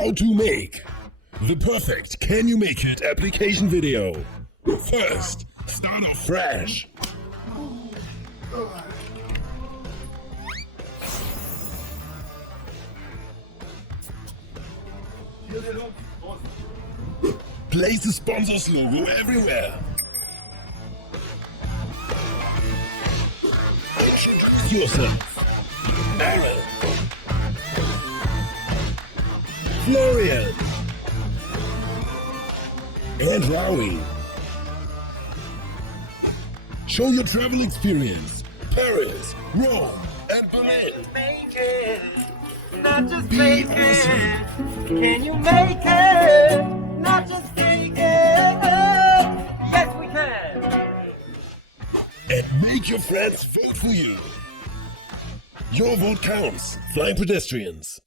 How to make the perfect Can You Make It application video. First, start off fresh. Place the sponsor's logo everywhere. Introduce yourself. Aaron. Florian. And Raui. Show your travel experience. Paris, Rome, and Berlin. Make it, not just Be make awesome. it. Can you make it? Not just make it. Yes, we can. And make your friends vote for you. Your vote counts. Flying Pedestrians.